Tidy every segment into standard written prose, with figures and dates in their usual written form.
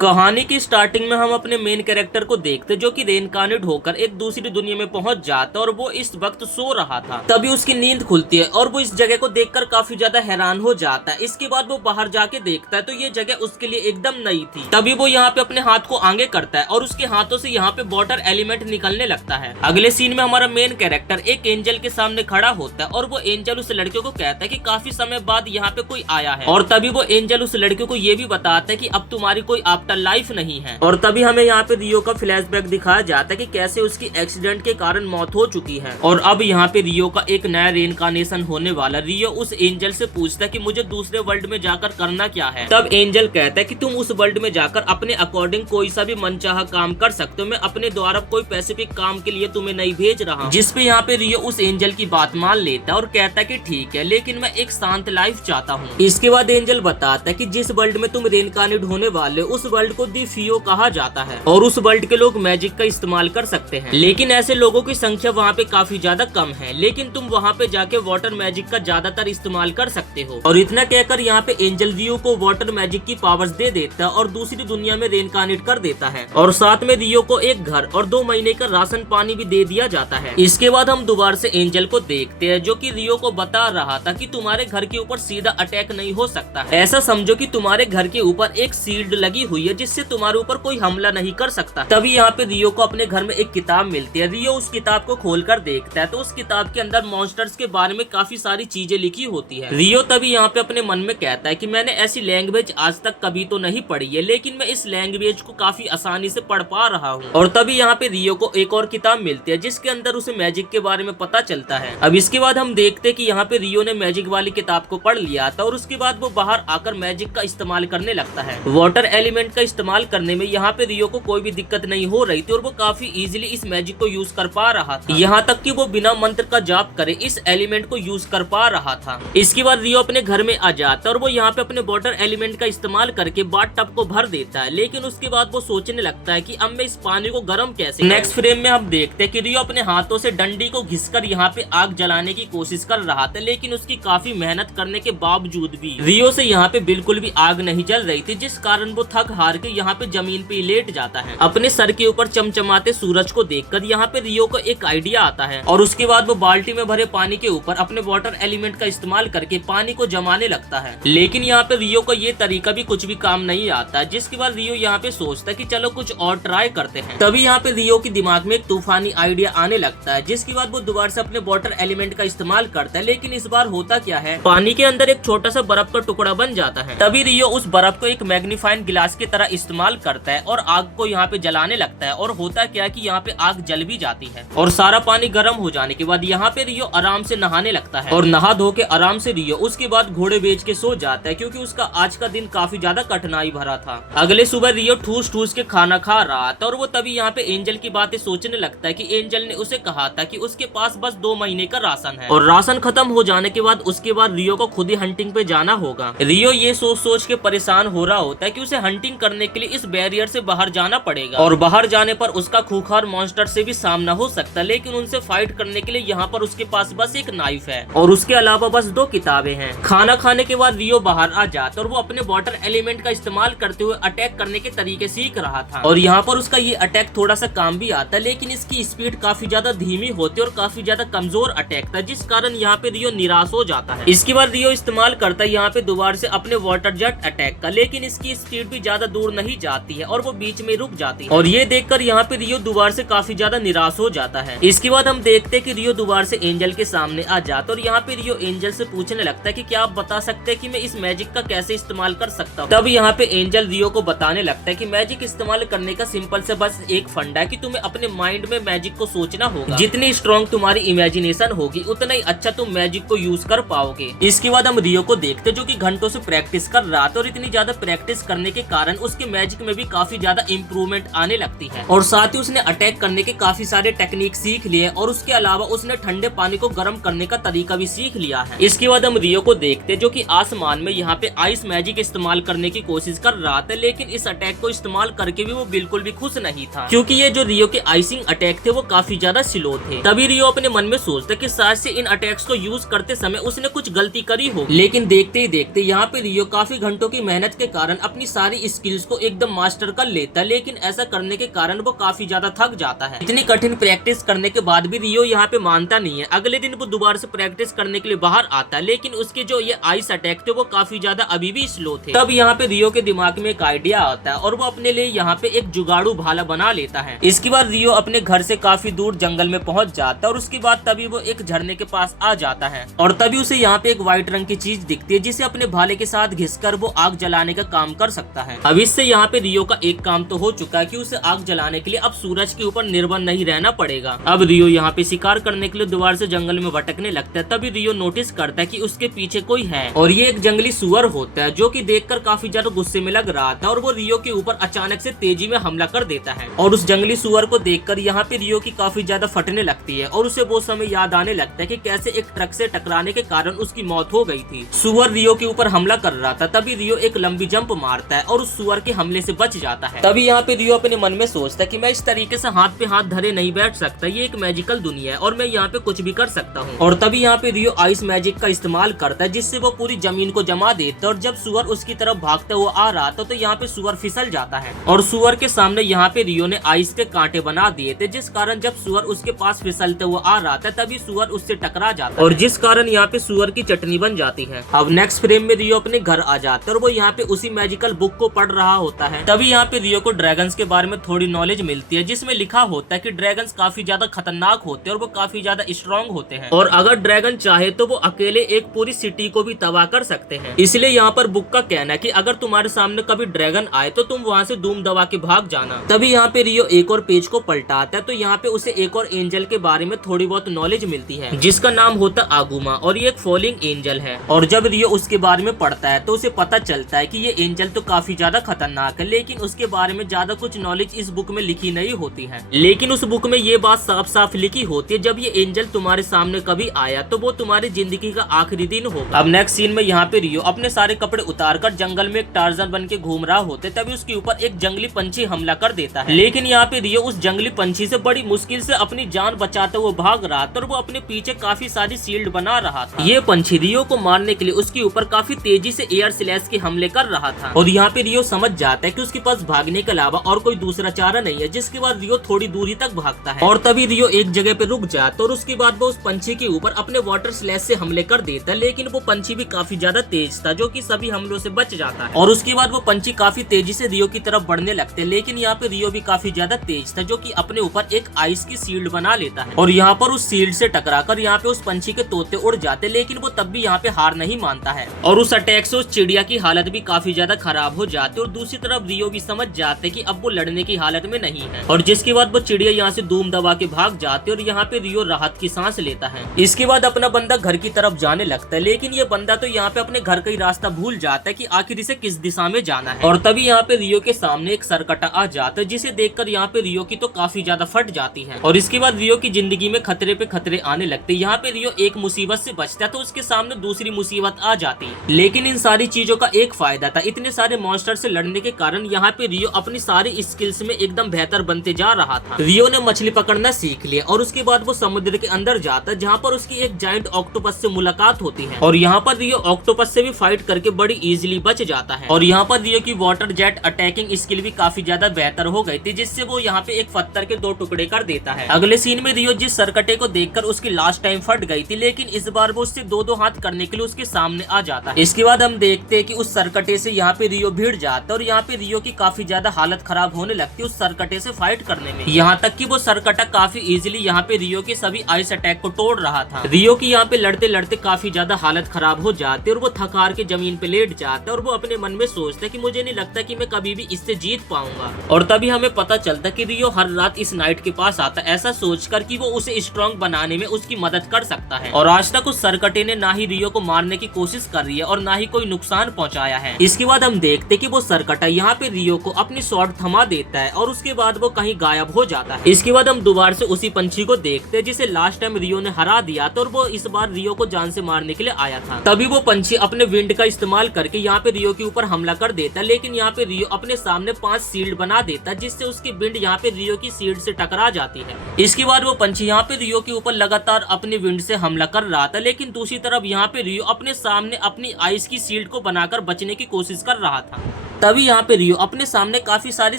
कहानी की स्टार्टिंग में हम अपने मेन कैरेक्टर को देखते जो कि रेनकार्नेट होकर एक दूसरी दुनिया में पहुंच जाता है और वो इस वक्त सो रहा था। तभी उसकी नींद खुलती है और वो इस जगह को देखकर काफी ज्यादा हैरान हो जाता है। इसके बाद वो बाहर जाके देखता है तो ये जगह उसके लिए एकदम नई थी। तभी वो यहाँ पे अपने हाथ को आगे करता है और उसके हाथों से यहाँ पे वाटर एलिमेंट निकलने लगता है। अगले सीन में हमारा मेन कैरेक्टर एक एंजल के सामने खड़ा होता है और वो एंजल उस लड़के को कहता है कि काफी समय बाद यहाँ पे कोई आया है। और तभी वो एंजल उस लड़के को ये भी बताता है कि अब तुम्हारी कोई लाइफ नहीं है। और तभी हमें यहाँ पे रियो का फ्लैशबैक दिखाया जाता है कि कैसे उसकी एक्सीडेंट के कारण मौत हो चुकी है और अब यहाँ पे रियो का एक नया रेनकार्नेशन होने वाला। रियो उस एंजल से पूछता है कि मुझे दूसरे वर्ल्ड में जाकर करना क्या है। तब एंजल कहता है कि तुम उस वर्ल्ड में जाकर अपने अकॉर्डिंग कोई सा भी मनचाहा काम कर सकते हो। मैं अपने द्वारा कोई स्पेसिफिक काम के लिए तुम्हें नहीं भेज रहा हूँ। जिसपे यहाँ पे रियो उस एंजल की बात मान लेता है और कहता है कि ठीक है, लेकिन मैं एक शांत लाइफ चाहता हूँ। इसके बाद एंजल बताता है कि जिस वर्ल्ड में तुम रेनकार्नेट होने वाले उस वर्ल्ड को दी फियो कहा जाता है और उस वर्ल्ड के लोग मैजिक का इस्तेमाल कर सकते हैं, लेकिन ऐसे लोगों की संख्या वहाँ पे काफी ज्यादा कम है। लेकिन तुम वहाँ पे जाके वाटर मैजिक का ज्यादातर इस्तेमाल कर सकते हो। और इतना कहकर यहाँ पे एंजल रियो को वाटर मैजिक की पावर्स दे देता है और दूसरी दुनिया में रेनकार्नेट कर देता है और साथ में रियो को एक घर और 2 महीने का राशन पानी भी दे दिया जाता है। इसके बाद हम दोबारा से एंजल को देखते हैं जो कि रियो को बता रहा था कि तुम्हारे घर के ऊपर सीधा अटैक नहीं हो सकता है। ऐसा समझो कि तुम्हारे घर के ऊपर एक शील्ड लगी हुई है जिससे तुम्हारे ऊपर कोई हमला नहीं कर सकता। तभी यहाँ पे रियो को अपने घर में एक किताब मिलती है। रियो उस किताब को खोलकर देखता है तो उस किताब के अंदर मॉन्स्टर्स के बारे में काफी सारी चीजें लिखी होती है। रियो तभी यहाँ पे अपने मन में कहता है कि मैंने ऐसी लैंग्वेज आज तक कभी तो नहीं पढ़ी है, लेकिन मैं इस लैंग्वेज को काफी आसानी से पढ़ पा रहा हूँ। और तभी यहाँ पे रियो को एक और किताब मिलती है जिसके अंदर उसे मैजिक के बारे में पता चलता है। अब इसके बाद हम देखते कि यहाँ पे रियो ने मैजिक वाली किताब को पढ़ लिया था और उसके बाद वो बाहर आकर मैजिक का इस्तेमाल करने लगता है। वाटर एलिमेंट का इस्तेमाल करने में यहाँ पे रियो को कोई भी दिक्कत नहीं हो रही थी और वो काफी इजीली इस मैजिक को यूज कर पा रहा था। यहाँ तक कि वो बिना मंत्र का जाप करे इस एलिमेंट को यूज कर पा रहा था। इसके बाद रियो अपने घर में आ जाता है और वो यहाँ पे अपने वाटर एलिमेंट का इस्तेमाल करके बाथ टब को भर देता है। लेकिन उसके बाद वो सोचने लगता है कि अब मैं इस पानी को गर्म कैसे। नेक्स्ट फ्रेम में हम देखते हैं कि रियो अपने हाथों से डंडी को घिसकर यहाँ पे आग जलाने की कोशिश कर रहा था, लेकिन उसकी काफी मेहनत करने के बावजूद भी रियो से यहाँ पे बिल्कुल भी आग नहीं जल रही थी, जिस कारण वो थक हार के यहाँ पे जमीन पे लेट जाता है। अपने सर के ऊपर चमचमाते सूरज को देखकर यहाँ पे रियो को एक आइडिया आता है और उसके बाद वो बाल्टी में भरे पानी के ऊपर अपने वाटर एलिमेंट का इस्तेमाल करके पानी को जमाने लगता है। लेकिन यहाँ पे रियो को ये तरीका भी कुछ भी काम नहीं आता, जिसके बाद रियो यहाँ पे सोचता है कि चलो कुछ और ट्राई करते हैं। तभी यहाँ पे रियो के दिमाग में एक तूफानी आइडिया आने लगता है, जिसके बाद वो दोबारा से अपने वाटर एलिमेंट का इस्तेमाल करता है। लेकिन इस बार होता क्या है, पानी के अंदर एक छोटा सा बर्फ का टुकड़ा बन जाता है। तभी रियो उस बर्फ को एक मैग्नीफाइंग गिलास की तरह इस्तेमाल करता है और आग को यहाँ पे जलाने लगता है। और होता क्या है कि यहाँ पे आग जल भी जाती है और सारा पानी गर्म हो जाने के बाद यहाँ पे रियो आराम से नहाने लगता है और नहा धो के आराम से रियो उसके बाद घोड़े बेच के सो जाता है, क्योंकि उसका आज का दिन काफी ज्यादा कठिनाई भरा था। अगले सुबह रियो ठूस ठूस के खाना खा रहा था और वो तभी यहाँ पे एंजल की बातें सोचने लगता है कि एंजल ने उसे कहा था कि उसके पास बस 2 महीने का राशन है और राशन खत्म हो जाने के बाद उसके बाद रियो को खुद ही हंटिंग पे जाना होगा। रियो ये सोच सोच के परेशान हो रहा होता है कि उसे हंटिंग करने के लिए इस बैरियर से बाहर जाना पड़ेगा और बाहर जाने पर उसका खूंखार मॉन्स्टर से भी सामना हो सकता है। लेकिन उनसे फाइट करने के लिए यहाँ पर उसके पास बस एक नाइफ है और उसके अलावा बस 2 किताबें हैं। खाना खाने के बाद रियो बाहर आ जाता और वो अपने वाटर एलिमेंट का इस्तेमाल करते हुए अटैक करने के तरीके सीख रहा था और यहाँ पर उसका ये अटैक थोड़ा सा काम भी आता है, लेकिन इसकी स्पीड काफी ज्यादा धीमी होती है और काफी ज्यादा कमजोर अटैक था, जिस कारण यहाँ पे रियो निराश हो जाता है। इसके बाद रियो इस्तेमाल करता है यहाँ पे दोबारा से अपने वाटर जेट अटैक का, लेकिन इसकी स्पीड भी ज्यादा दूर नहीं जाती है और वो बीच में रुक जाती है और ये देखकर यहाँ पे रियो दोबारा से काफी ज्यादा निराश हो जाता है। इसके बाद हम देखते हैं कि रियो दोबारा से एंजल के सामने आ जाता और यहाँ पे रियो एंजल से पूछने लगता है कि क्या आप बता सकते हैं कि मैं इस मैजिक का कैसे इस्तेमाल कर सकता हूँ। तब यहाँ पे एंजल रियो को बताने लगता है कि मैजिक इस्तेमाल करने का सिंपल से बस एक फंडा है कि तुम्हें अपने माइंड में मैजिक को सोचना होगा। जितनी स्ट्रॉन्ग तुम्हारी इमेजिनेशन होगी उतना ही अच्छा तुम मैजिक को यूज कर पाओगे। इसके बाद हम रियो को देखते जो कि घंटों से प्रैक्टिस कर रहा था और इतनी ज्यादा प्रैक्टिस करने के कारण उसके मैजिक में भी काफी ज्यादा इम्प्रूवमेंट आने लगती है और साथ ही उसने अटैक करने के काफी सारे टेक्निक सीख लिए और उसके अलावा उसने ठंडे पानी को गर्म करने का तरीका भी सीख लिया है। इसके बाद हम रियो को देखते जो कि आसमान में यहाँ पे आइस मैजिक इस्तेमाल करने की कोशिश कर रहा था, लेकिन इस अटैक को इस्तेमाल करके भी वो बिल्कुल भी खुश नहीं था, क्योंकि ये जो रियो के आइसिंग अटैक थे वो काफी ज्यादा स्लो थे। तभी रियो अपने मन में सोचता कि शायद से इन अटैक्स को यूज करते समय उसने कुछ गलती करी हो, लेकिन देखते ही देखते यहाँ पे रियो काफी घंटों की मेहनत के कारण अपनी सारी स्किल स्किल्स को एकदम मास्टर कर लेता है, लेकिन ऐसा करने के कारण वो काफी ज्यादा थक जाता है। इतनी कठिन प्रैक्टिस करने के बाद भी रियो यहाँ पे मानता नहीं है। अगले दिन वो दोबारा से प्रैक्टिस करने के लिए बाहर आता है, लेकिन उसके जो ये आइस अटैक थे वो काफी ज्यादा अभी भी स्लो थे। तब यहाँ पे रियो के दिमाग में एक आइडिया आता है और वो अपने लिए यहाँ पे एक जुगाड़ू भाला बना लेता है। इसके बाद रियो अपने घर से काफी दूर जंगल में पहुंच जाता है और उसके बाद तभी वो एक झरने के पास आ जाता है और तभी उसे यहाँ पे एक व्हाइट रंग की चीज दिखती है जिसे अपने भाले के साथ घिसकर वो आग जलाने का काम कर सकता है। अब इससे यहाँ पे रियो का एक काम तो हो चुका है कि उसे आग जलाने के लिए अब सूरज के ऊपर निर्भर नहीं रहना पड़ेगा। अब रियो यहाँ पे शिकार करने के लिए दोबारा से जंगल में भटकने लगता है। तभी रियो नोटिस करता है कि उसके पीछे कोई है और ये एक जंगली सुअर होता है जो कि देखकर काफी ज्यादा गुस्से में लग रहा था और वो रियो के ऊपर अचानक से तेजी में हमला कर देता है। और उस जंगली सुअर को देखकर यहाँ पे रियो की काफी ज्यादा फटने लगती है और उसे वो समय याद आने लगता है कि कैसे एक ट्रक से टकराने के कारण उसकी मौत हो गई थी। सुअर रियो के ऊपर हमला कर रहा था। तभी रियो एक लंबी जंप मारता है और उस सुअर के हमले से बच जाता है। तभी यहाँ पे रियो अपने मन में सोचता है कि मैं इस तरीके से हाथ पे हाथ धरे नहीं बैठ सकता, ये एक मैजिकल दुनिया है और मैं यहाँ पे कुछ भी कर सकता हूँ। और तभी यहाँ पे रियो आइस मैजिक का इस्तेमाल करता है जिससे वो पूरी जमीन को जमा देता है और जब सुअर उसकी तरफ भागता हुआ आ रहा था तो यहाँ पे सुअर फिसल जाता है और सुअर के सामने यहाँ पे रियो ने आइस के कांटे बना दिए थे, जिस कारण जब सुअर उसके पास फिसलते हुआ आ रहा था तभी सुअर उससे टकरा जाता है और जिस कारण यहाँ पे सुअर की चटनी बन जाती है। अब नेक्स्ट फ्रेम में रियो अपने घर आ जाता है और वो यहाँ पे उसी मैजिकल बुक को पढ़ रहा होता है। तभी यहाँ पे रियो को ड्रैगन्स के बारे में थोड़ी नॉलेज मिलती है जिसमें लिखा होता है कि ड्रैगन्स काफी ज्यादा खतरनाक होते हैं और वो काफी ज्यादा स्ट्रॉन्ग होते हैं और अगर ड्रैगन चाहे तो वो अकेले एक पूरी सिटी को भी तबाह कर सकते हैं। इसलिए यहाँ पर बुक का कहना है कि अगर तुम्हारे सामने कभी ड्रैगन आए तो तुम वहाँ से धूम दबा के भाग जाना। तभी यहाँ पे रियो एक और पेज को पलटाता है तो यहाँ पे उसे एक और एंजल के बारे में थोड़ी बहुत नॉलेज मिलती है जिसका नाम होता है आगुमा और ये एक फॉलिंग एंजल है। और जब रियो उसके बारे में पढ़ता है तो उसे पता चलता है कि ये एंजल तो काफी ज्यादा खतरनाक है, लेकिन उसके बारे में ज्यादा कुछ नॉलेज इस बुक में लिखी नहीं होती है। लेकिन उस बुक में ये बात साफ साफ लिखी होती है, जब ये एंजल तुम्हारे सामने कभी आया तो वो तुम्हारी जिंदगी का आखिरी दिन होगा। अब नेक्स्ट सीन में यहाँ पे रियो अपने सारे कपड़े उतारकर जंगल में एक टार्जन बन के घूम रहा होते तभी उसके ऊपर एक जंगली पंछी हमला कर देता है। लेकिन यहाँ पे रियो उस जंगली पंछी से बड़ी मुश्किल से अपनी जान बचाते हुए भाग रहा था और वो अपने पीछे काफी सारी शील्ड बना रहा था। ये पंछी रियो को मारने के लिए उसके ऊपर काफी तेजी से एयर स्लैश के हमले कर रहा था और यहाँ पे रियो समझ जाता है कि उसके पास भागने के अलावा और कोई दूसरा चारा नहीं है, जिसके बाद रियो थोड़ी दूरी तक भागता है और तभी रियो एक जगह पे रुक जाता और उसके बाद वो उस पंछी के ऊपर अपने वाटर स्लैश से हमले कर देता है। लेकिन वो पंछी भी काफी ज्यादा तेज था जो कि सभी हमलों से बच जाता है और उसके बाद वो पंछी काफी तेजी से रियो की तरफ बढ़ने लगते हैं। लेकिन यहाँ पे रियो भी काफी ज्यादा तेज था जो कि अपने ऊपर एक आइस की शील्ड बना लेता है और यहाँ पर उस शील्ड से टकराकर यहाँ पे उस पंछी के तोते उड़ जाते, लेकिन वो तब भी यहाँ पे हार नहीं मानता है और उस अटैक से उस चिड़िया की हालत भी काफी ज्यादा खराब हो जाती है। और दूसरी तरफ रियो भी समझ जाते कि अब वो लड़ने की हालत में नहीं है और जिसके बाद वो चिड़िया यहाँ से धूम दबा के भाग जाते और यहाँ पे रियो राहत की सांस लेता है। इसके बाद अपना बंदा घर की तरफ जाने लगता है, लेकिन ये बंदा तो यहाँ पे अपने घर का ही रास्ता भूल जाता है कि आखिर इसे किस दिशा में जाना है। और तभी यहाँ पे रियो के सामने एक सरकटा आ जाता है जिसे देखकर यहाँ पे रियो की तो काफी ज्यादा फट जाती है और इसके बाद रियो की जिंदगी में खतरे पे खतरे आने लगते। यहाँ पे रियो एक मुसीबत से बचता है तो उसके सामने दूसरी मुसीबत आ जाती है। लेकिन इन सारी चीजों का एक फायदा था, इतने सारे मॉन्स्टर से लड़ने के कारण यहाँ पे रियो अपनी सारी स्किल्स में एकदम बेहतर बनते जा रहा था। रियो ने मछली पकड़ना सीख लिया और उसके बाद वो समुद्र के अंदर जाता है जहाँ पर उसकी एक जायंट ऑक्टोपस से मुलाकात होती है और यहाँ पर रियो ऑक्टोपस से भी फाइट करके बड़ी इजीली बच जाता है और यहाँ पर रियो की वाटर जेट अटैकिंग स्किल भी काफी ज्यादा बेहतर हो गई थी जिससे वो यहाँ पे एक पत्थर के 2 टुकड़े कर देता है। अगले सीन में रियो जिस सरकटे को देखकर उसकी लास्ट टाइम फट गई थी, लेकिन इस बार वो उससे 2-2 हाथ करने के लिए उसके सामने आ जाता है। इसके बाद हम देखते हैं कि उस सरकटे से यहाँ पे रियो भिड़ जाता है और यहाँ पे रियो की काफी ज्यादा हालत खराब होने लगती है उस सरकटे से फाइट करने में। यहाँ तक कि वो सरकटा काफी इजीली यहाँ पे रियो के सभी आइस अटैक को तोड़ रहा था। रियो की यहाँ पे लड़ते लड़ते काफी ज्यादा हालत खराब हो जाती है और वो थक हार के जमीन पे लेट जाता है और वो अपने मन में सोचता है कि मुझे नहीं लगता कि मैं कभी भी इससे जीत पाऊंगा। और तभी हमें पता चलता कि रियो हर रात इस नाइट के पास आता है ऐसा सोचकर कि वो उसे स्ट्रॉन्ग बनाने में उसकी मदद कर सकता है। और आज तक उस सरकटे ने ना ही रियो को मारने की कोशिश कर रही है और ना ही कोई नुकसान पहुंचाया है। इसके बाद हम देखते कि वो सरकटा यहाँ पे रियो को अपनी शॉट थमा देता है और उसके बाद वो कहीं गायब हो जाता है। इसके बाद हम दोबारा से उसी पंछी को देखते हैं जिसे लास्ट टाइम रियो ने हरा दिया था और वो इस बार रियो को जान से मारने के लिए आया था। तभी वो पंछी अपने विंड का इस्तेमाल करके यहाँ पे रियो के ऊपर हमला कर देता है, लेकिन यहाँ पे रियो अपने सामने 5 शील्ड बना देता है जिससे उसकी विंड यहाँ पे रियो की शील्ड से टकरा जाती है। इसके बाद वो पंछी यहाँ पे रियो के ऊपर लगातार अपने विंड से हमला कर रहा था, लेकिन दूसरी तरफ यहाँ पे रियो अपने सामने अपनी आइस की शील्ड को बनाकर बचने की कोशिश कर रहा था। तभी यहाँ पे रियो अपने सामने काफी सारी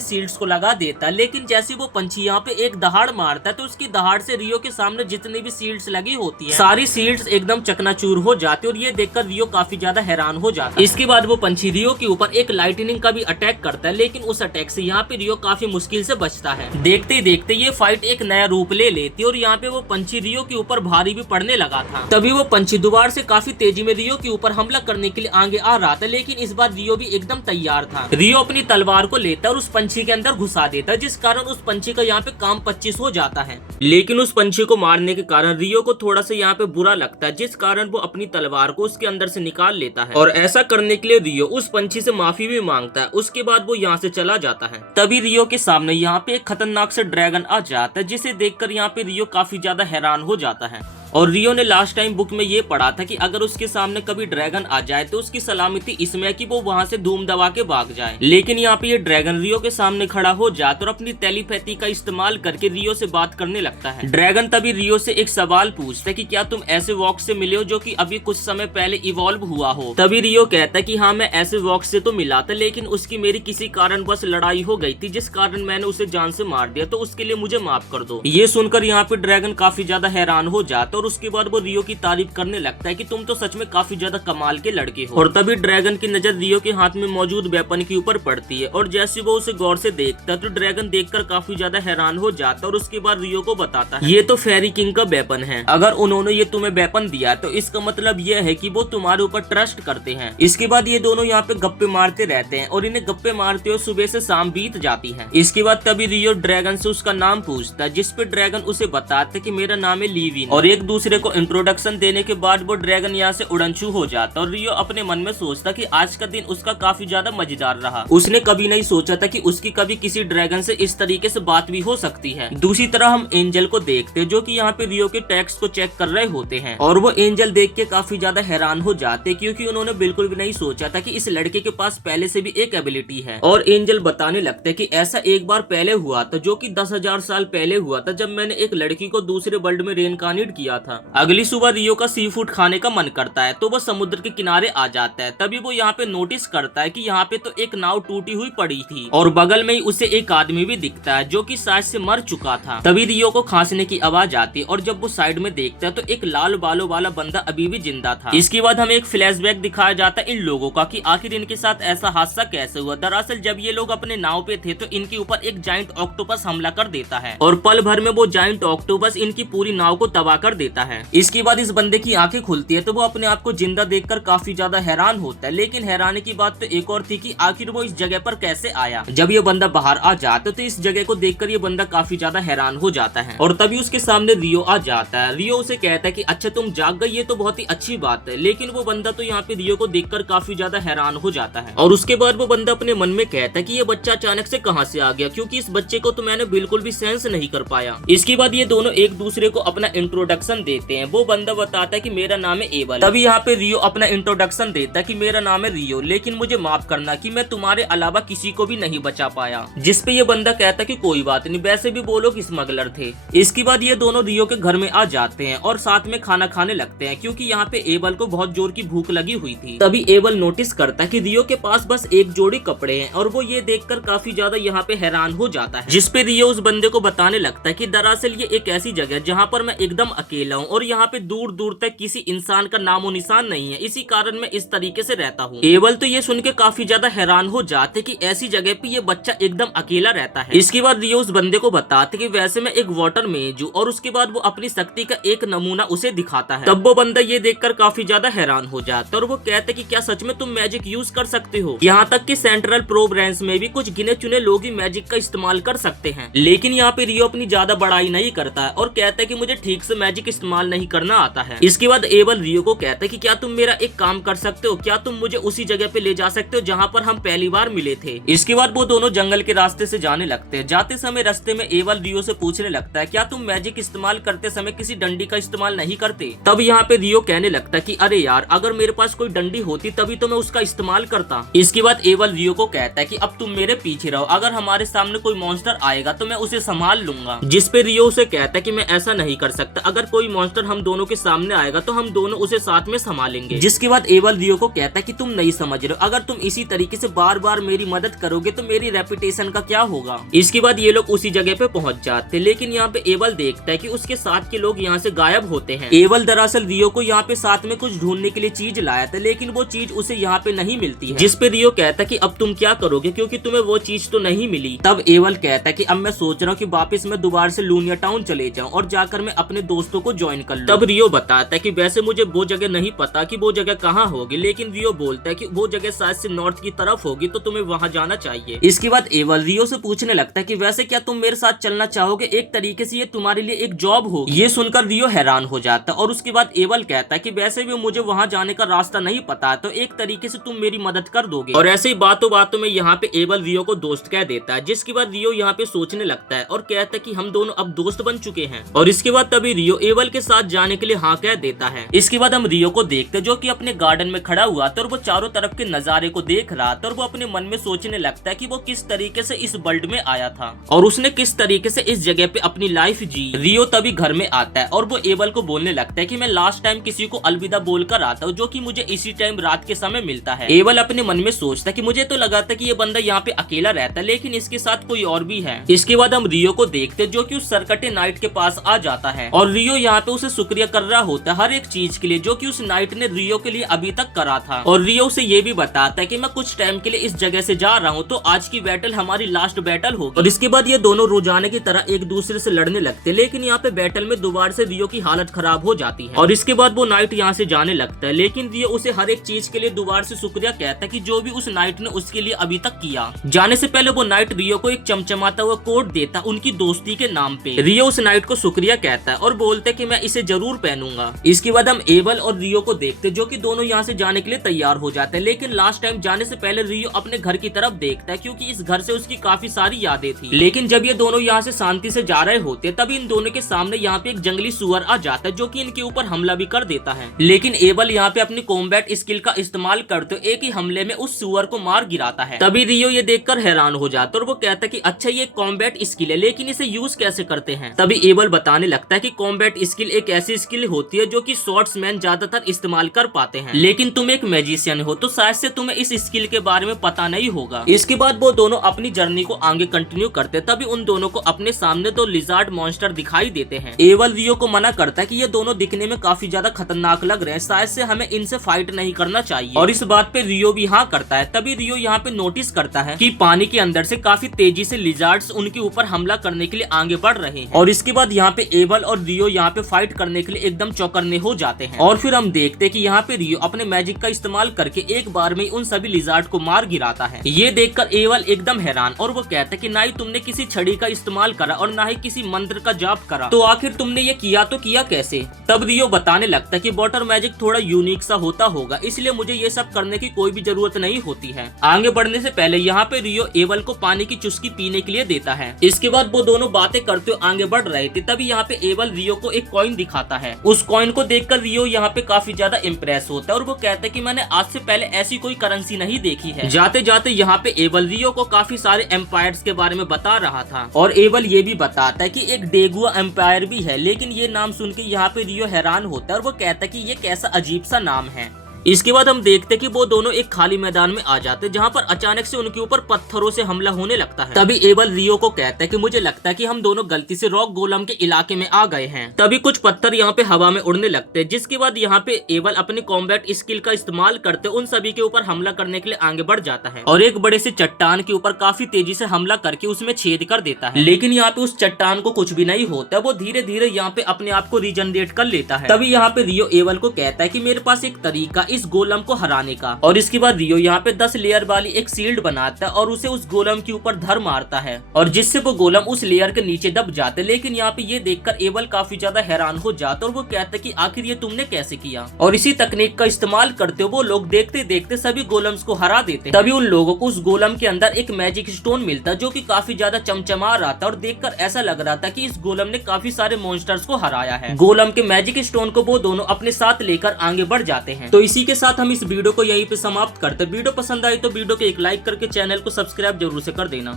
शील्ड्स को लगा देता है, लेकिन जैसे वो पंछी यहाँ पे एक दहाड़ मारता है तो उसकी दहाड़ से रियो के सामने जितनी भी शील्ड्स लगी होती है सारी शील्ड्स एकदम चकनाचूर हो जाती है और ये देखकर रियो काफी ज्यादा हैरान हो जाता है। इसके बाद वो पंछी रियो के ऊपर एक लाइटनिंग का भी अटैक करता है, लेकिन उस अटैक से यहाँ पे रियो काफी मुश्किल से बचता है। देखते ही देखते ये फाइट एक नया रूप ले लेती है और यहाँ पे वो पंछी रियो के ऊपर भारी भी पड़ने लगा था। तभी वो पंछी दोबारा से काफी तेजी में रियो के ऊपर हमला करने के लिए आगे आ रहा था, लेकिन इस बार रियो भी एकदम तैयार था। रियो अपनी तलवार को लेता है और उस पंछी के अंदर घुसा देता है, जिस कारण उस पंछी का यहाँ पे काम 25 हो जाता है। लेकिन उस पंछी को मारने के कारण रियो को थोड़ा सा यहाँ पे बुरा लगता है, जिस कारण वो अपनी तलवार को उसके अंदर से निकाल लेता है और ऐसा करने के लिए रियो उस पंछी से माफी भी मांगता है। उसके बाद वो यहाँ से चला जाता है। तभी रियो के सामने यहाँ पे एक खतरनाक से ड्रैगन आ जाता है, जिसे देखकर यहाँ पे रियो काफी ज्यादा हैरान हो जाता है। और रियो ने लास्ट टाइम बुक में ये पढ़ा था कि अगर उसके सामने कभी ड्रैगन आ जाए तो उसकी सलामती इसमें है कि वो वहां से धूम दबा के भाग जाए। लेकिन यहाँ पे ये ड्रैगन रियो के सामने खड़ा हो जाता और अपनी टेलीपैथी का इस्तेमाल करके रियो से बात करने लगता है। ड्रैगन तभी रियो से एक सवाल पूछता है कि क्या तुम ऐसे वॉक से मिले हो जो कि अभी कुछ समय पहले इवॉल्व हुआ हो। तभी रियो कहता है कि हाँ, मैं ऐसे वॉक से तो मिला था, लेकिन उसकी मेरी किसी कारणवश लड़ाई हो गई थी, जिस कारण मैंने उसे जान से मार दिया, तो उसके लिए मुझे माफ कर दो। ये सुनकर यहाँ पे ड्रैगन काफी ज्यादा हैरान हो जाता और उसके बाद वो रियो की तारीफ करने लगता है कि तुम तो सच में काफी ज्यादा कमाल के लड़के हो। और तभी ड्रैगन की नजर रियो के हाथ में मौजूद वेपन के ऊपर पड़ती है और जैसे वो उसे गौर से देखता है तो ड्रैगन देखकर काफी ज्यादा हैरान हो जाता है और उसके बाद रियो को बताता है ये तो फेरी किंग का वेपन है। अगर उन्होंने ये तुम्हें वेपन दिया तो इसका मतलब ये है कि वो तुम्हारे ऊपर ट्रस्ट करते हैं। इसके बाद ये दोनों यहाँ पे गप्पे मारते रहते हैं और इन्हें गप्पे मारते हुए सुबह से शाम बीत जाती है। इसके बाद तभी रियो ड्रैगन से उसका नाम पूछता है, जिसपे ड्रैगन उसे बताता है कि मेरा नाम है लीविन। और एक दूसरे को इंट्रोडक्शन देने के बाद वो ड्रैगन यहाँ से उड़नछू हो जाता और रियो अपने मन में सोचता कि आज का दिन उसका काफी ज्यादा मजेदार रहा। उसने कभी नहीं सोचा था कि उसकी कभी किसी ड्रैगन से इस तरीके से बात भी हो सकती है। दूसरी तरह हम एंजल को देखते जो कि यहाँ पे रियो के टेक्स्ट को चेक कर रहे होते हैं और वो एंजल देख के काफी ज्यादा हैरान हो जाते क्योंकि उन्होंने बिल्कुल भी नहीं सोचा था कि इस लड़के के पास पहले से भी एक एबिलिटी है। और एंजल बताने लगते कि ऐसा एक बार पहले हुआ था जो कि 10,000 साल पहले हुआ था, जब मैंने एक लड़की को दूसरे वर्ल्ड में रेनकार्नेट किया था। अगली सुबह रियो का सी फूड खाने का मन करता है तो वो समुद्र के किनारे आ जाता है। तभी वो यहाँ पे नोटिस करता है कि यहाँ पे तो एक नाव टूटी हुई पड़ी थी और बगल में ही उसे एक आदमी भी दिखता है जो कि शायद से मर चुका था। तभी रियो को खांसने की आवाज आती है और जब वो साइड में देखता है तो एक लाल बालों वाला बंदा अभी भी जिंदा था। इसके बाद हमें एक फ्लैशबैक दिखाया जाता है इन लोगों का कि आखिर इनके साथ ऐसा हादसा कैसे हुआ। दरअसल जब ये लोग अपने नाव पे थे तो इनके ऊपर एक जाइंट ऑक्टोपस हमला कर देता है और पल भर में वो जाइंट ऑक्टोपस इनकी पूरी नाव को तबाह कर देता है। इसके बाद इस बंदे की आंखें खुलती है तो वो अपने आप को जिंदा देखकर काफी ज्यादा हैरान होता है। लेकिन हैरानी की बात तो एक और थी कि आखिर वो इस जगह पर कैसे आया। जब ये बंदा बाहर आ जाता तो इस जगह को देखकर ये बंदा काफी ज्यादा हैरान हो जाता है और तभी उसके सामने रियो आ जाता है। रियो उसे कहता है कि अच्छा तुम जाग गई, ये तो बहुत ही अच्छी बात है। लेकिन वो बंदा तो यहाँ पे रियो को देखकर काफी ज्यादा हैरान हो जाता है और उसके बाद वो बंदा अपने मन में कहता है कि ये बच्चा अचानक से कहाँ से आ गया, क्योंकि इस बच्चे को तो मैंने बिल्कुल भी सेंस नहीं कर पाया। इसके बाद ये दोनों एक दूसरे को अपना इंट्रोडक्शन देते हैं। वो बंदा बताता है कि मेरा नाम है एबल। तभी यहाँ पे रियो अपना इंट्रोडक्शन देता है कि मेरा नाम है रियो, लेकिन मुझे माफ करना कि मैं तुम्हारे अलावा किसी को भी नहीं बचा पाया। जिसपे ये बंदा कहता कि कोई बात नहीं, वैसे भी बोलो कि स्मगलर थे। इसके बाद ये दोनों रियो के घर में आ जाते हैं और साथ में खाना खाने लगते हैं क्योंकि यहाँ पे एबल को बहुत जोर की भूख लगी हुई थी। तभी एबल नोटिस करता है कि रियो के पास बस एक जोड़ी कपड़े हैं और वो ये देखकर काफी ज्यादा यहाँ पे हैरान हो जाता है। जिसपे रियो उस बंदे को बताने लगता है कि दरअसल ये एक ऐसी जगह है जहाँ पर मैं एकदम अकेला हूँ और यहाँ पे दूर दूर तक किसी इंसान का नामो निशान नहीं है, इसी कारण मैं इस तरीके से रहता हूँ। एबल तो ये सुन के काफी ज्यादा हैरान हो जाते कि ऐसी जगह पे ये बच्चा एकदम अकेला रहता है। इसके बाद रियो उस बंदे को बताते कि वैसे मैं एक वाटर मेज हूँ और उसके बाद वो अपनी शक्ति का एक नमूना उसे दिखाता है। तब वो बंदा ये देखकर काफी ज्यादा हैरान हो जाता है और वो कहते कि क्या सच में तुम मैजिक यूज कर सकते हो। यहाँ तक कि सेंट्रल प्रो ब्रांच में भी कुछ गिने चुने लोग ही मैजिक का इस्तेमाल कर सकते हैं। लेकिन यहाँ पे रियो अपनी ज्यादा बड़ाई नहीं करता है और कहता है कि मुझे ठीक से मैजिक इस्तेमाल नहीं करना आता है। इसके बाद एबल रियो को कहता है कि क्या तुम मेरा एक काम कर सकते हो, क्या तुम मुझे उसी जगह पे ले जा सकते हो जहाँ पर हम पहली बार मिले थे। इसके बाद वो दोनों जंगल के रास्ते से जाने लगते हैं। जाते समय रास्ते में एबल रियो से पूछने लगता है क्या तुम मैजिक इस्तेमाल करते समय किसी डंडी का इस्तेमाल नहीं करते। तब यहाँ पे रियो कहने लगता है कि अरे यार, अगर मेरे पास कोई डंडी होती तभी तो मैं उसका इस्तेमाल करता। इसके बाद एबल रियो को कहता है कि अब तुम मेरे पीछे रहो, अगर हमारे सामने कोई मॉन्स्टर आएगा तो मैं उसे संभाल लूंगा। जिसपे रियो उसे कहता है कि मैं ऐसा नहीं कर सकता, अगर कोई कोई मॉन्स्टर हम दोनों के सामने आएगा तो हम दोनों उसे साथ में संभालेंगे। जिसके बाद एवल रियो को कहता है कि तुम नहीं समझ रहे हो, अगर तुम इसी तरीके से बार बार मेरी मदद करोगे तो मेरी रेपुटेशन का क्या होगा। इसके बाद ये लोग उसी जगह पे पहुंच जाते, लेकिन यहाँ पे एवल देखता है कि उसके साथ के लोग यहाँ से गायब होते हैं। एवल दरअसल रियो को यहाँ पे साथ में कुछ ढूंढने के लिए चीज लाया था, लेकिन वो चीज उसे यहाँ पे नहीं मिलती है। जिस पे रियो कहता है कि अब तुम क्या करोगे क्योंकि तुम्हें वो चीज तो नहीं मिली। तब एवल कहता है कि अब मैं सोच रहा हूँ कि वापस मैं दोबारा से लूनिया टाउन चले जाऊँ और जाकर मैं अपने दोस्तों को ज्वाइन कर लूं। तब रियो बताता है कि वैसे मुझे वो जगह नहीं पता कि वो जगह कहाँ होगी, लेकिन रियो बोलता है कि वो जगह शायद से नॉर्थ की तरफ होगी तो तुम्हें वहाँ जाना चाहिए। इसके बाद एवल रियो से पूछने लगता है कि वैसे क्या तुम मेरे साथ चलना चाहोगे, एक तरीके से ये तुम्हारे लिए एक जॉब होगी। ये सुनकर रियो हैरान हो जाता है और उसके बाद एवल कहता है कि वैसे भी मुझे वहाँ जाने का रास्ता नहीं पता, तो एक तरीके से तुम मेरी मदद कर दोगे। और ऐसे ही बातों बातों में यहाँ पे एवल रियो को दोस्त कह देता है, जिसके बाद रियो यहाँ पे सोचने लगता है और कहता है कि हम दोनों अब दोस्त बन चुके हैं। और इसके बाद तभी रियो एवल के साथ जाने के लिए हाँ कह देता है। इसके बाद हम रियो को देखते हैं जो कि अपने गार्डन में खड़ा हुआ था और वो चारों तरफ के नजारे को देख रहा था और वो अपने मन में सोचने लगता है कि वो किस तरीके से इस वर्ल्ड में आया था और उसने किस तरीके से इस जगह पे अपनी लाइफ जी। रियो तभी घर में आता है और वो एवल को बोलने लगता है कि मैं लास्ट टाइम किसी को अलविदा बोलकर आता हूँ, जो कि मुझे इसी टाइम रात के समय मिलता है। एवल अपने मन में सोचता है कि मुझे तो लगा था कि ये बंदा यहाँ पे अकेला रहता है, लेकिन इसके साथ कोई और भी है। इसके बाद हम रियो को देखते जो कि उस सरकटे नाइट के पास आ जाता है और रियो यहाँ पे उसे शुक्रिया कर रहा होता है हर एक चीज के लिए जो कि उस नाइट ने रियो के लिए अभी तक करा था। और रियो से ये भी बताता है कि मैं कुछ टाइम के लिए इस जगह से जा रहा हूँ, तो आज की बैटल हमारी लास्ट बैटल होगी। और इसके बाद ये दोनों रोजाना की तरह एक दूसरे से लड़ने लगते, लेकिन यहाँ पे बैटल में दोबारा से रियो की हालत खराब हो जाती है। और इसके बाद वो नाइट यहाँ से जाने लगता है, लेकिन रियो उसे हर एक चीज के लिए दोबारा से शुक्रिया कहता है कि जो भी उस नाइट ने उसके लिए अभी तक किया। जाने से पहले वो नाइट रियो को एक चमचमाता हुआ कोट देता उनकी दोस्ती के नाम पे। रियो उस नाइट को शुक्रिया कहता है और बोलता है कि मैं इसे जरूर पहनूंगा। इसके बाद हम एवल और रियो को देखते जो कि दोनों यहाँ से जाने के लिए तैयार हो जाते हैं, लेकिन लास्ट टाइम जाने से पहले रियो अपने घर की तरफ देखता है क्योंकि इस घर से उसकी काफी सारी यादें थी। लेकिन जब ये दोनों यहाँ से शांति से जा रहे होते तभी इन दोनों के सामने यहाँ पे एक जंगली सुअर आ जाता है जो कि इनके ऊपर हमला भी कर देता है। लेकिन एवल यहाँ पे अपनी कॉम्बैट स्किल का इस्तेमाल करते एक ही हमले में उस सुअर को मार गिराता है। तभी रियो ये देखकर हैरान हो जाता है और वो कहता है कि अच्छा ये कॉम्बैट स्किल है, लेकिन इसे यूज कैसे करते हैं। तभी एवल बताने लगता है कि कॉम्बैट स्किल एक ऐसी स्किल होती है जो कि स्वॉर्ड्समैन ज्यादातर इस्तेमाल कर पाते हैं, लेकिन तुम एक मैजिशियन हो तो शायद से तुम्हें इस स्किल के बारे में पता नहीं होगा। इसके बाद वो दोनों अपनी जर्नी को आगे कंटिन्यू करते, तभी उन दोनों को अपने सामने दो लिजार्ड मॉन्स्टर दिखाई देते हैं। एवल रियो को मना करता है कि ये दोनों दिखने में काफी ज्यादा खतरनाक लग रहे हैं, शायद से हमें इनसे फाइट नहीं करना चाहिए। और इस बात पे रियो भी हाँ करता है। तभी रियो यहाँ पे नोटिस करता है कि पानी के अंदर से काफी तेजी से लिजार्ड्स उनके ऊपर हमला करने के लिए आगे बढ़ रहे हैं। और इसके बाद यहाँ पे एवल और रियो यहाँ पे फाइट करने के लिए एकदम चौकन्ने हो जाते हैं। और फिर हम देखते हैं कि यहाँ पे रियो अपने मैजिक का इस्तेमाल करके एक बार में उन सभी लिजार्ड को मार गिराता है। ये देखकर एवल एकदम हैरान और वो कहता है कि ना ही तुमने किसी छड़ी का इस्तेमाल करा और ना ही किसी मंत्र का जाप करा, तो आखिर तुमने ये किया तो किया कैसे। तब रियो बताने लगता है कि वाटर मैजिक थोड़ा यूनिक सा होता होगा, इसलिए मुझे ये सब करने की कोई भी जरूरत नहीं होती है। आगे बढ़ने से पहले यहाँ पे रियो एवल को पानी की चुस्की पीने के लिए देता है। इसके बाद वो दोनों बातें करते हुए आगे बढ़ रहे थे, तभी यहाँ पे एवल रियो को एक कॉइन दिखाता है। उस कॉइन को देखकर रियो यहाँ पे काफी ज्यादा इम्प्रेस होता है और वो कहता है कि मैंने आज से पहले ऐसी कोई करेंसी नहीं देखी है। जाते जाते यहाँ पे एवल रियो को काफी सारे एम्पायर्स के बारे में बता रहा था और एवल ये भी बताता है कि एक डेगुआ एम्पायर भी है, लेकिन ये नाम सुन के यहाँ पे रियो हैरान होता है और वो कहता है कि ये कैसा अजीब सा नाम है। इसके बाद हम देखते कि वो दोनों एक खाली मैदान में आ जाते जहाँ पर अचानक से उनके ऊपर पत्थरों से हमला होने लगता है। तभी एवल रियो को कहता है कि मुझे लगता है कि हम दोनों गलती से रॉक गोलम के इलाके में आ गए हैं। तभी कुछ पत्थर यहाँ पे हवा में उड़ने लगते हैं, जिसके बाद यहाँ पे एवल अपनी कॉम्बैट स्किल का इस्तेमाल करते उन सभी के ऊपर हमला करने के लिए आगे बढ़ जाता है और एक बड़े से चट्टान के ऊपर काफी तेजी से हमला करके उसमें छेद कर देता है। लेकिन यहाँ पे उस चट्टान को कुछ भी नहीं होता, वो धीरे धीरे यहाँ पे अपने आप को रीजनरेट कर लेता है। तभी यहाँ पे रियो एवल को कहता है कि मेरे पास एक तरीका इस गोलम को हराने का। और इसके बाद रियो यहाँ पे 10 लेयर वाली एक शील्ड बनाता है और उसे उस गोलम के ऊपर धर मारता है और जिससे वो गोलम उस लेयर के नीचे दब जाते। लेकिन यहाँ पे ये देखकर एवल काफी ज्यादा हैरान हो जाता और वो कहता है कि आखिर ये तुमने कैसे किया। और इसी तकनीक का इस्तेमाल करते वो लोग देखते देखते सभी गोलम्स को हरा देते। तभी उन लोगों को उस गोलम के अंदर एक मैजिक स्टोन मिलता जो कि काफी ज्यादा चमचमा रहा था और देखकर ऐसा लग रहा था कि इस गोलम ने काफी सारे मॉन्स्टर्स को हराया है। गोलम के मैजिक स्टोन को वो दोनों अपने साथ लेकर आगे बढ़ जाते हैं। तो इसी के साथ हम इस वीडियो को यहीं पे समाप्त करते हैं। वीडियो पसंद आई तो वीडियो को एक लाइक करके चैनल को सब्सक्राइब जरूर से कर देना।